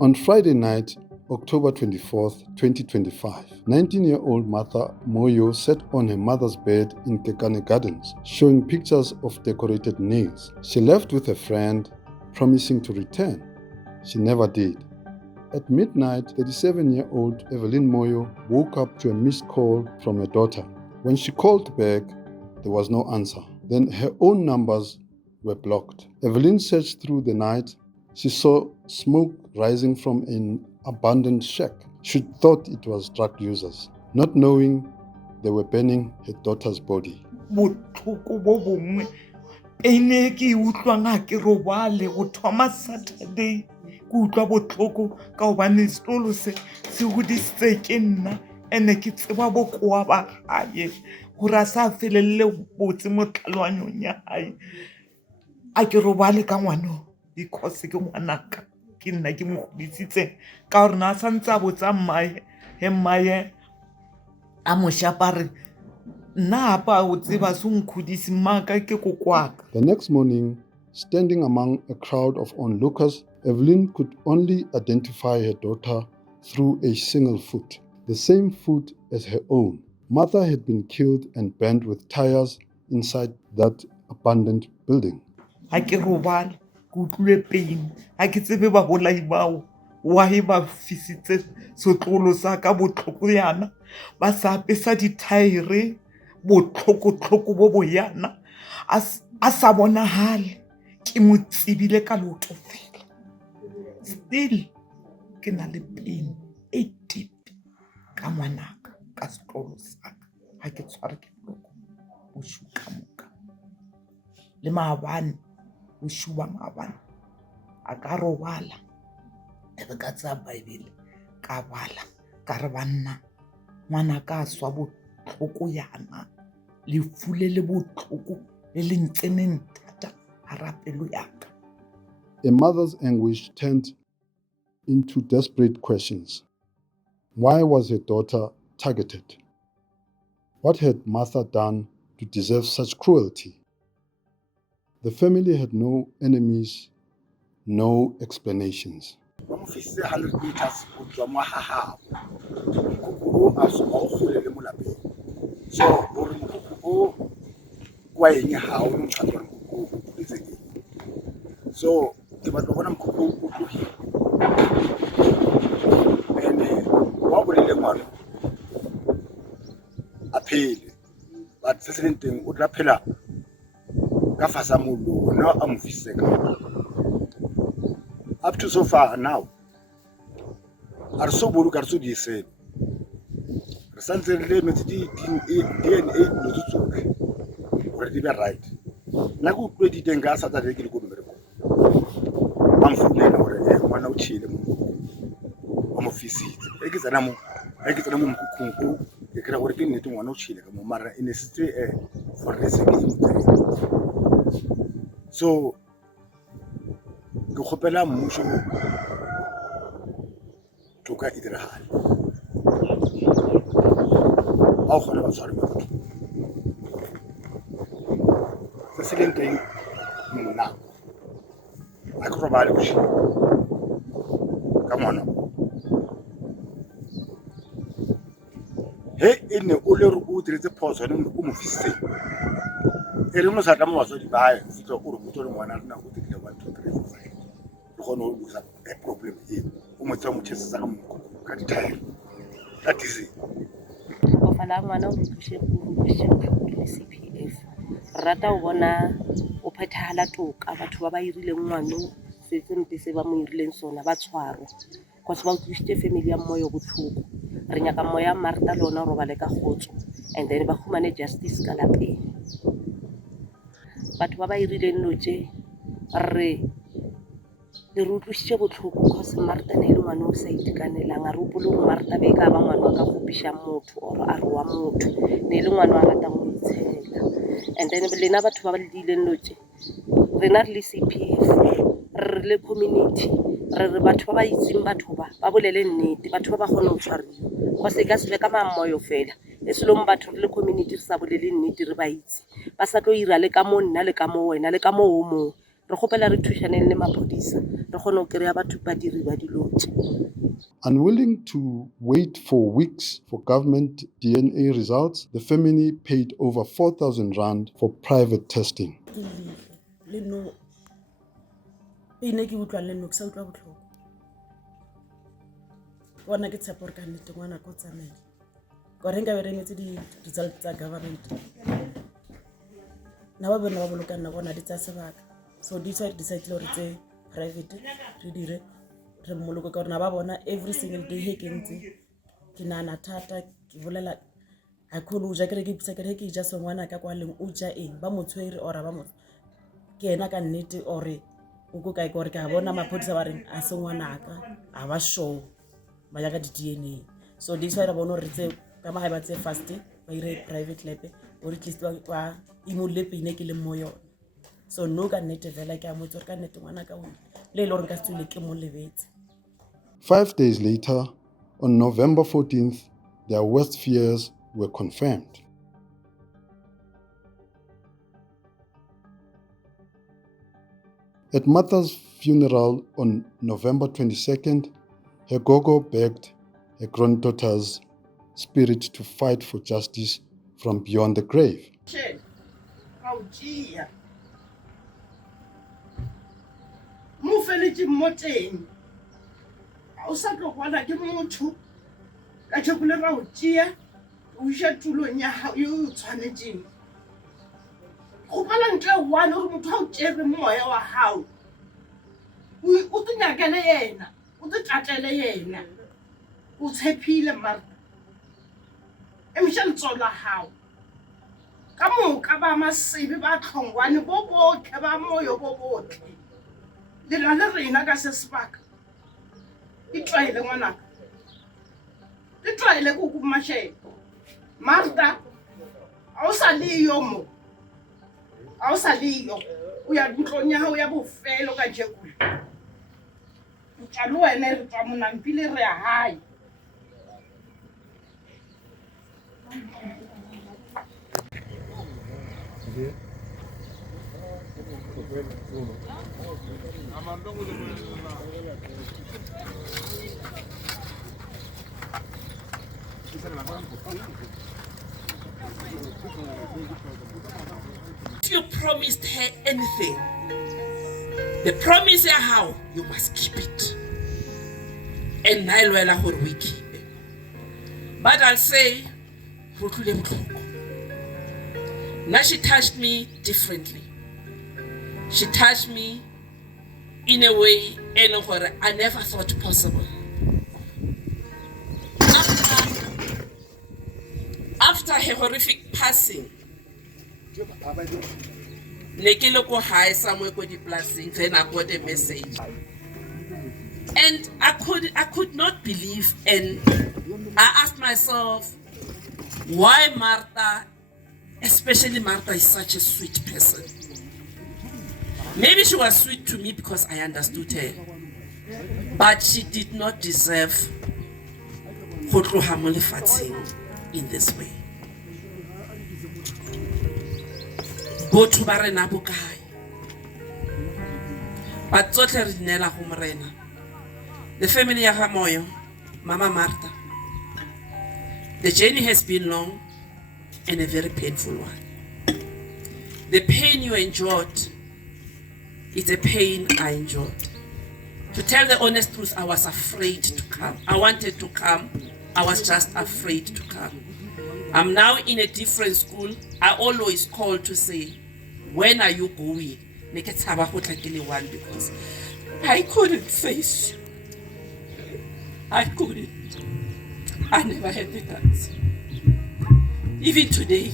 On Friday night, October 24th, 2025, 19-year-old Martha Moyo sat on her mother's bed in Kekane Gardens, showing pictures of decorated nails. She left with a friend, promising to return. She never did. At midnight, 37-year-old Evelyn Moyo woke up to a missed call from her daughter. When she called back, there was no answer. Then her own numbers were blocked. Evelyn searched through the night. She saw smoke rising from an abandoned shack. She thought it was drug users, not knowing they were burning her daughter's body. Botlhoko bo bongwe e ne ke utlwang ha ke robale go thoma Saturday ke utlwa botlhoko ka hobane setolo se hodisitse ke nna ene ke tseba bokoa ba gae gore a sa felelele botse mo tlhaloganyong ya hae a ke robale ka ngwana because ke ngwanaka ke nna ke mo godisitseng ka gore na sa ntse a botsa mmae mmae a mo shapare. The next morning, standing among a crowd of onlookers, Evelyn could only identify her daughter through a single foot, the same foot as her own. Martha had been killed and burned with tires inside that abandoned building. Why ba fisitse setlolo sa ka botlhoko yana ba sa apesa dithaere botlhoko bo boyana a sa bonagale ke mo tsebile ka loto fela still ke na le pain e deep ka ngwanaka ka setlolo sa ka ha ke tshware ke bloko o shuka moka le maabane o shuba maabane a ka robala ebe ka tsa Bible ka bala ka re banna ngwana ka swa botlhoko yana le fule le botlhoko le le ntseneng thata hara pelo yaka. A mother's anguish turned into desperate questions. Why was her daughter targeted? What had Martha done to deserve such cruelty? The family had no enemies, no explanations. 100 meters go tswa mo hahao mokoko a so o gole le mo lapeng so gore mokoko kwa eng ha o no tshwara mokoko o tletse ke so ke batla bona mokoko o tlogile ene wa go le ngwana a phele but se se leng teng o tla phela ka fasa mollo na a mo fiseka. Up to so far now, are so bolu ka so di se re santse le metsi DNA no tsoke gore di be right na go tlo di teng ka Saturday ke di go mmereko am fule na gore ngwana o tshile mo office e ke tsena mo mokhukhung ke kra gore ke nnete ngwana o tshile ka mo mara in a city for reason so ke khopela mmusho toka e diragale a o gona ba tshware batho se se leng teng nna a ke robale go shima ka ngwana he e ne o le re o diretse phoso ne o mo fisitse e re mo sa tla mo watswa di bae fitla o re motho le ngwana rena o dikile 1 2 3 4 5 go usa a problem e o mo tswa mo tshesa ka mo ka dithaere that is it o fala ngwana o thushe le CPF rata o bona o phethahala toka batho ba ba irileng ngwana se tsempe se ba mo irileng sona ba tshwarwa go se ba utlwisitse family ya Moyo botlhoko re nyaka Moya Martha lona ro ba le ka khotso and then ba khumane justice ka lapeng batho ba ba irileng noje re le utlwisitse botlhoko cause Martha ne le ngwana o sa itekanelang a re opole go Martha be ka ba ngwana ka go pisha motho or a re wa motho ne le ngwana wa rata go itshela and then lena batho ba ba le dileng noje rena re le CPF re le community re batho ba ba itseng batho ba bolele nnete batho ba ba gone o tshwariwa go se ka se be ka Moyo fela e se lo batho le community re sa bolele nnete re ba itse ba sa tlo ira le ka mo nna le ka mo wena le ka mo o mo re gopela re thušaneng le maphodisa re kgone go kry-a batho badiri ba dilo tše. Unwilling to wait for weeks for government DNA results, the family paid over 4,000 rand for private testing. Le no ine ke utlwa le no ke sa utlwa botlhoko bona ke tshepo re ka nnete ngwana ko tsamela gore nka be re emetse di-result tsa government na ba bona ba bolokang na bona di tsa sebaka so di tshwa decide gore tse private re dire re mmoloke ka gore na ba bona every single day he ke ntse ke nana thata ke bolela a khone o ja ke re ke pisa ke re ke ja so ngwana ka kwa leng o ja eng ba motshwere ora ba mo ke ena ka nnete ore o go kae gore ka bona maphodisa ba reng a se ngwanaka a ba show ba ya ka di-DNA so this why ra bona re tse ka mahae ba tse fast ba ire private lab or at least ba imole pine ke le mo yona so no ka nnete vela ke a mo tsore ka nnete ngwana ka ona le ile gore ka tsule ke mo lebetse. 5 days later, on November 14th, their worst fears were confirmed. At Martha's funeral on November 22nd, her gogo begged her granddaughter's spirit to fight for justice from beyond the grave. O sa tlo bona ke motho ka tshekole ra o tšea o isha tulong ya hao yo tshwanetseng go pala ntle one gore motho a o tšere moya wa hao o te nyakele yena o te tatele yena o tshepile Martha emša letso la hao ka moka ba masebe ba tlhongwane bo botlhe ba moyo bo botlhe le na le rena ka se sebaka itwaile ngwanaka itwaile go kumashe Martha a o sa le yo mo a o sa le yo o ya ntlonya ha o ya bofelo ka jekule tšalo wena re tswa monampile re a hae If you promised her anything, the promise ya how you must keep it. And nailwela hore we keep it. But I'll say, now she touched me differently. She touched me in a way I never thought possible. After her horrific passing, nekile ko hae somewhere ko diplasing, then I got a message. And I could not believe, and I asked myself, why Martha, especially Martha, is such a sweet person. Maybe she was sweet to me because I understood her, but she did not deserve go tloga mo lefatsheng in this way. Botho ba rena bokae ba tsotlhe re dinela go morena. The family ya ga Moyo, Mama Martha, the journey has been long and a very painful one. The pain you endured is a pain I endured. To tell the honest truth, I was afraid to come. I wanted to come. I was just afraid to come. I'm now in a different school. I always call to say, when are you going? Because I couldn't face you. I couldn't. I never had the guts. Even today,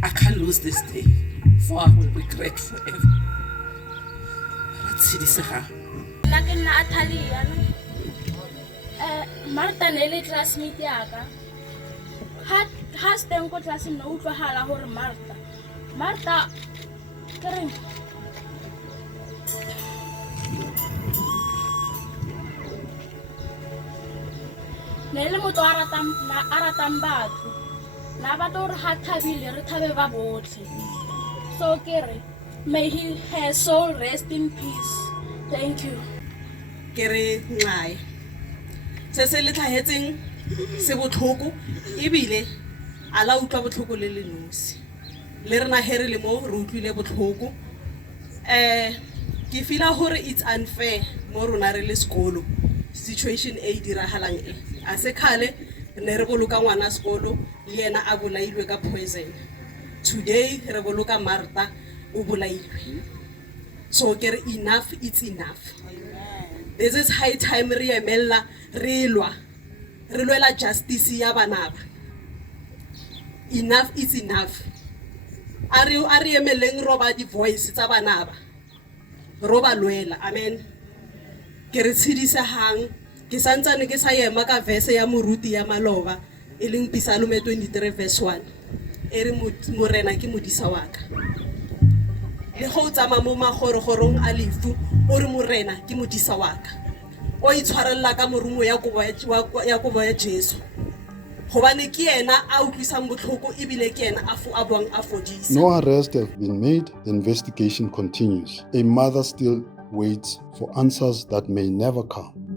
I can't lose this day, for I will regret forever. Let's see this. Martha nele classmate yaka ha steng ko class nna utlwa hala hore Martha kering nele motho a ratang batho na batho re ha thabile re thabe ba botlhe So Kere, may her soul rest in peace. Thank you. Ke re nqae se se le tlhahetseng se botlhoko ebile a la utlwa botlhoko le le nosi le rena he re le mo re utlwile botlhoko ke feel gore it's unfair mo rona re le sekolo situation e diragalang e a se khale ne re boloka ngwana sekolo le yena a bolailwe ka poison today re boloka Martha o bolailwe so ke re enough it's enough. This is high time re emella re lwela justice ya bana ba. Enough is enough. Are emeleng roba di voice tsa bana ba. Roba lwela. Amen. Ke re tshedisa hang ke santsane ke sa ema ka verse ya moruti ya maloba e leng Psalm 23 verse 1. E re morena ke modisa wa ka. Le go tsama mo magorogorong a lefu o re morena ke modisa wa ka o itshwarella ka morumo ya kobo ya Jesu gobane ke yena a utlwisang botlhoko ebile ke yena a boang a fodisa. No arrests have been made. The investigation continues. A mother still waits for answers that may never come.